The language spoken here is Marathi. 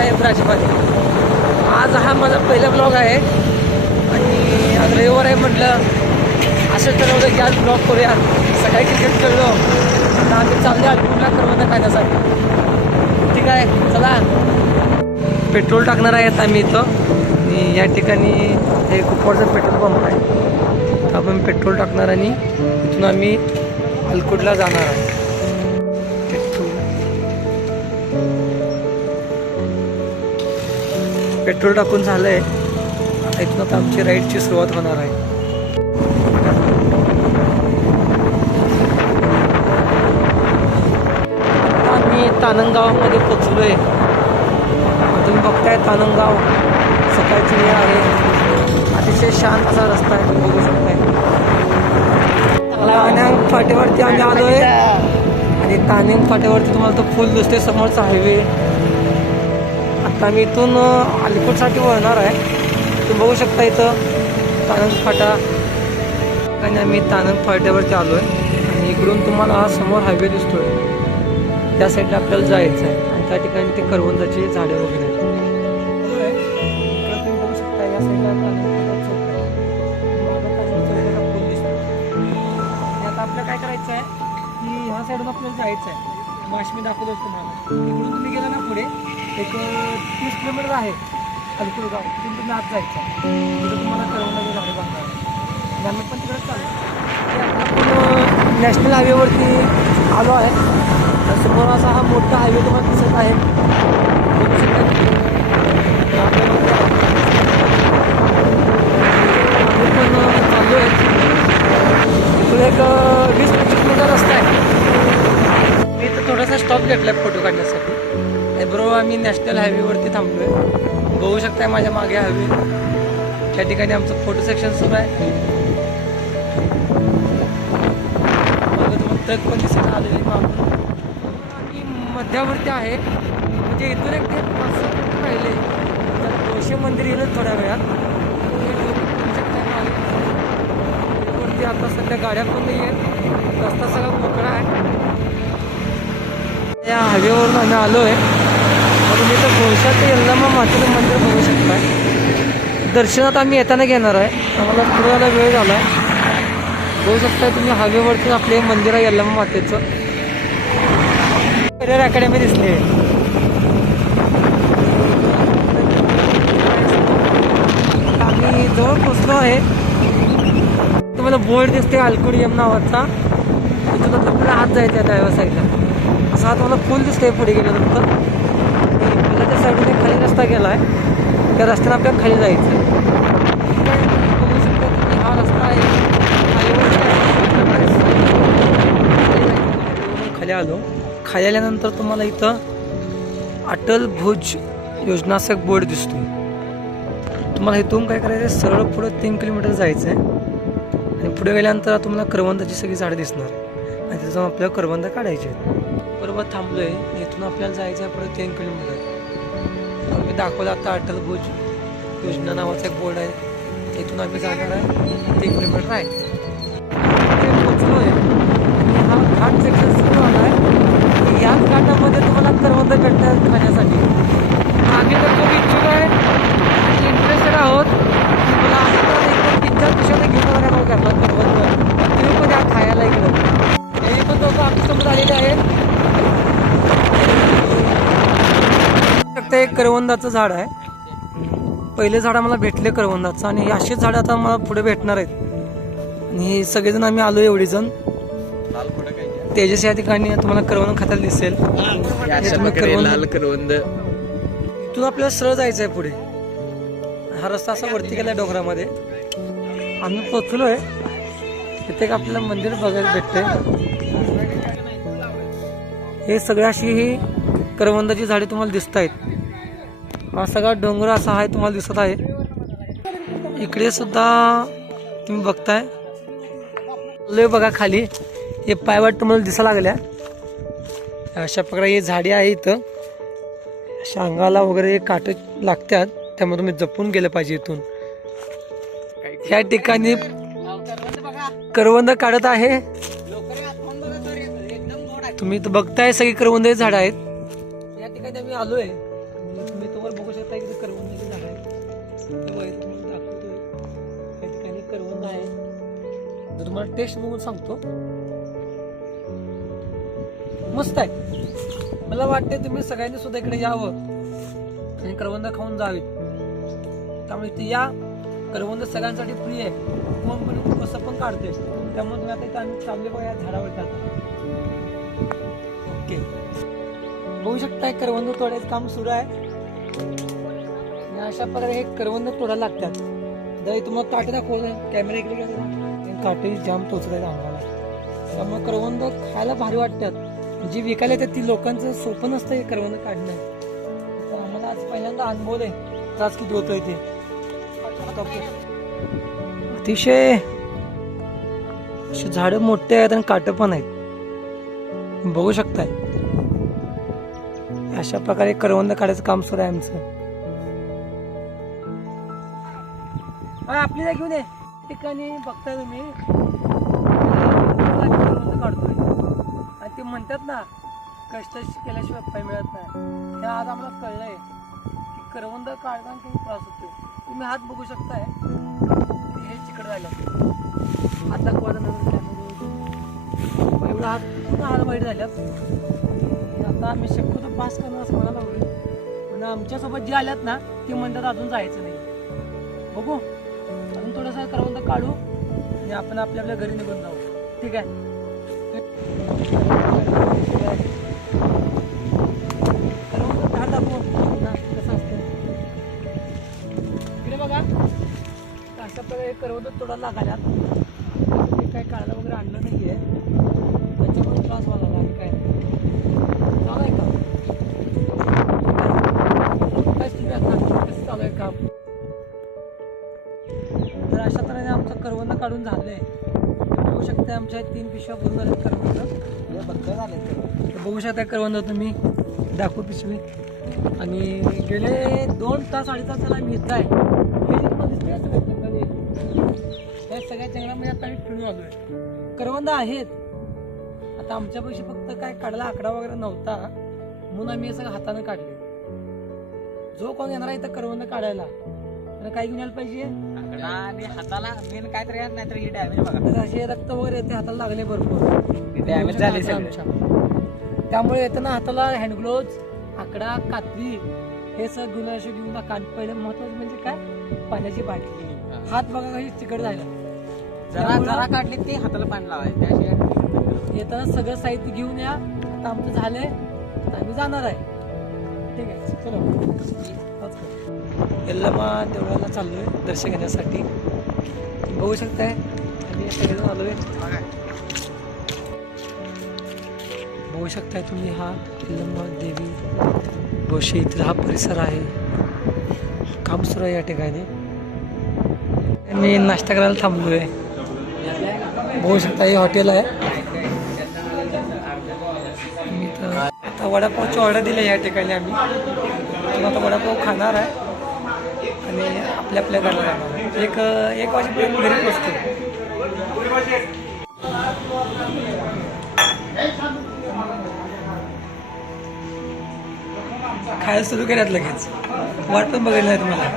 साहेब राजपाले. आज हा माझा पहिला ब्लॉग आहे. आणि आज रविवार आहे म्हटलं असं ठरवलं की आज ब्लॉग करूया. सकाळी क्रिकेट खेळलो. आता आम्ही चाललो अलिपूरला करवंद खाण्यासाठी. ठीक आहे चला. पेट्रोल टाकणार आहेत आम्ही इथं. आणि या ठिकाणी हे कुपवाडचं पेट्रोल पंप आहे. तर आपण पेट्रोल टाकणार आणि इथून आम्ही अलकुडला जाणार आहे. पेट्रोल टाकून झालंय. आता इथून आता आमची राईडची सुरुवात होणार आहे. आम्ही आम्ही तानंगावमध्ये आहे तुम्ही बघताय तानंगाव. सकाळची वेळ आहे. अतिशय शांत असा रस्ता आहे तुम्ही बघू शकताय. तानंग फाट्यावरती आम्ही आलोय. आणि तानिंग फाट्यावरती तुम्हाला तो फुल दिसते समोरचा हायवे आता आम्ही इथून अलिपूरसाठी वळणार आहे. तुम्ही बघू शकता इथं तानंग फाटा. आणि आम्ही तानंद फाट्यावरती आलो आहे आणि इकडून तुम्हाला हा समोर हायवे दिसतोय. त्या साईडला आपल्याला जायचं आहे. आणि त्या ठिकाणी ते करवंदाची झाडे वगैरे आहेत. तुम्ही बघू शकता या साईडला आता आपल्याला काय करायचं आहे की ह्या साईडून आपल्याला जायचं आहे माश मी दाखवतोच तुम्हाला. इकडून तुम्ही गेला ना पुढे एक तीस किलोमीटर आहे अलिपूर गाव तिथून तुम्ही आत जायचं. आहे तिथं तुम्हाला करवंदाचे झाडे बांधणार आणि आम्ही पण तिकडे चालू. नॅशनल हायवेवरती आलो आहे. समोर असा हा मोठा हायवे तुम्हाला दिसत आहे. त्या ठिकाणी आमचं फोटो सेक्शन सुरू आहे. ट्रक पण दिसत आलेली मागून. आम्ही मध्यावरती आहे. म्हणजे इथून एक ते पाच सहा राहिले तर कोशे मंदिर येईल थोड्या वेळात. वरती आता सध्या गाड्या पण नाही आहेत रस्ता सगळा मोकळा आहे. या हायवेवरून आम्ही आलो आहे म्हणून इथं भोशा ते यल्लामा मातेचं मंदिर बघू शकताय. दर्शनात आम्ही येताना घेणार आहे. आम्हाला पुढे यायला वेळ झाला आहे बघू शकताय तुम्ही हायवेवरती आपले हे मंदिर आहे यल्लामा मातेचं. करिअर अकॅडमी दिसली आहे. आम्ही जवळ पोचलो आहे. तुम्हाला बोर्ड दिसते अल्कुडियम नावाचा. तिथून आपल्याला आत जायचं आहे डाव्या साईडला असं हा तुम्हाला पूल दिसतंय पुढे गेल्यानंतर. आणि पुलाच्या साईडने खाली रस्ता गेला आहे त्या रस्त्याने आपल्याला खाली जायचं. आहे हा रस्ता आहे खाली आलो. खाली आल्यानंतर तुम्हाला इथं अटल भुज योजना बोर्ड दिसतो तुम्हाला इथून काय करायचं आहे सरळ पुढं तीन किलोमीटर जायचं आहे आणि पुढे गेल्यानंतर तुम्हाला करवंदाची सगळी झाडं दिसणार. आणि तिथं आपल्याला करवंदा काढायचे आहेत. बरोबर थांबलोय. इथून आपल्याला जायचं आहे पुढे तीन किलोमीटर. मग दाखवलं आता अटल भुज योजना नावाचा एक बोर्ड आहे. इथून आम्ही जाणार आहे. तीन किलोमीटर आहे. इथे पोचलोय. आणि हा घाट सेक्शन सुरू आला आहे याच घाटामध्ये तुम्हाला करवंद भेटतात खाण्यासाठी. आम्ही तर खूप इच्छुक आहे इंटरेस्टेड आहोत मला असं एकदम तीन चार दिवसाने घेऊन आला काय करला करवंद. तुम्ही पण या खायला इकडं. हे पण लोक आमच्यासोबत आलेले आहेत. फक्त एक करवंदाचं झाड आहे. पहिले झाड आम्हाला भेटले करवंदाचं आणि हे अशीच झाडं आता मला पुढे भेटणार आहेत. आणि हे सगळेजण आम्ही आलो एवढी जण तेजस या ठिकाणी तुम्हाला करवंद खात्याला दिसेल. करवंद- लाल करवंद. इथून आपल्याला सरळ जायचं आहे पुढे. हा रस्ता असा वरती गेला डोंगरामध्ये. आम्ही पोचलोय. तिथे आपल्याला मंदिर बघायला भेटते हे सगळी अशी ही करवंदाची झाडे तुम्हाला दिसत आहेत हा सगळा डोंगर असा आहे तुम्हाला दिसत आहे. इकडे सुद्धा तुम्ही बघताय. लय बघा खाली. हे पायवाट तुम्हाला दिसा लागल्या. अशा प्रकारे हे झाडी आहे इथं. अशा अंगाला वगैरे काट लागतात. त्यामुळे तुम्ही जपून गेलं पाहिजे इथून. या ठिकाणी करवंद काढत आहे. तुम्ही बघताय सगळी करवंद झाड आहेत. या ठिकाणी आम्ही आलोय. टेस्ट बघून सांगतो. मस्त आहे. मला वाटते तुम्ही सगळ्यांनी सुद्धा इकडे यावं आणि करवंद खाऊन जावे त्यामुळे ते या. करवंद सगळ्यांसाठी फ्री आहे. कोण पण कसं पण काढते त्यामुळे तुम्ही आता इथे आम्ही चालले बघा या झाडावर ओके. बघू शकताय करवंद तोडायचं काम सुरू आहे. अशा प्रकारे हे करवंद तोडायला लागतात. जर तुम्हाला ताटे दाखवलं कॅमेरा इकडे काटे जाम टोचले अंगाला त्यामुळे करवंद खायला भारी वाटतात. जी विकायला येतात ती लोकांचं सोपं नसतं हे करवंद काढणं. आम्हाला आज पहिल्यांदा अनुभव आहे त्रास किती होतोय ते. अतिशय अशी झाडं मोठे आहेत आणि काटं पण आहेत. बघू शकताय. अशा प्रकारे करवंद काढायचं काम सुरू आहे आमचं. आपली जागी घेऊन ये. ठिकाणी बघताय तुम्ही. काढतोय. आणि ते म्हणतात ना कष्ट केल्याशिवाय पाय मिळत नाही. हे आज आम्हाला कळलंय की करवंद काढताना किती त्रास होतो तुम्ही हात बघू शकताय. की हे चिकट राहिलं हात दाखवा एवढा हात पूर्ण हात वाईट झाल्यात. आता आम्ही शक्यतो पास करणार असं म्हणायला लागलोय. पण आमच्यासोबत जे आल्यात ना ते म्हणतात अजून जायचं नाही. बघू. थोडासा करवंद काढू. आणि आपण आपल्या आपल्या घरी निघून जाऊ. ठीक आहे? करवंद दाखवू. कसं असतं इकडे बघा. अशा प्रकारे करवंद तोडायला लागाल्यात. काय काढायला वगैरे आणलं नाही आहे आमच्या तीन पिशव्या पूर्ण झाल्यात करवंद झाले तर बघू शकता करवंद तुम्ही. दाखवू पिशवी. आणि गेले दोन तास अडीच तास झाला मी इथं आहे. हे हे. सगळ्या जंगलामध्ये आता फिरून आलोय. करवंद आहेत. आता आमच्यापाशी फक्त काय काढला आकडा वगैरे नव्हता. म्हणून आम्ही हे सगळं हाताने काढले. जो कोण येणार आहे इथं करवंद काढायला? काय घेऊन यायला पाहिजे? आणि हाताला मेन काय तरी नाहीतर ही डॅमेज बघा. तर असे रक्त वगैरे येते हाताला लागले भरपूर. डॅमेज झाले सगळे. आमच्या. त्यामुळे येताना हाताला हँड ग्लोव्ज आकडा कात्री हे सगळं घेऊन असे घेऊन जा. कान पहिलं महत्वाचं म्हणजे काय? पाण्याची बाटली. हात बघा काही चिकट झालं. जरा त्यामुळं जरा काढली ती हाताला पाणी लावायचं. त्याशिवाय येताना सगळं साहित्य घेऊन या. आता आमचं झालंय. आता आम्ही जाणार आहे. ठीक आहे. चलो. यल्लमा देवळाला चाललो आहे दर्शन घेण्यासाठी. बघू शकताय. आम्ही सगळेजण आहे बघू शकताय तुम्ही हा यल्लमा देवी गोशी इथला हा परिसर आहे. काम सुरू आहे या ठिकाणी. मी नाश्ता करायला थांबलो आहे बघू शकता हे हॉटेल आहे. मी तर आता वडापावची ऑर्डर दिली या ठिकाणी आम्ही. आता वडापाव खाणार आहे. आणि आपल्या आपल्या घराला जाणार एक एक वाजेपर्यंत घरी पोचतो खायला सुरू केल्यात लगेच. वाट पण बघायला नाही तुम्हाला.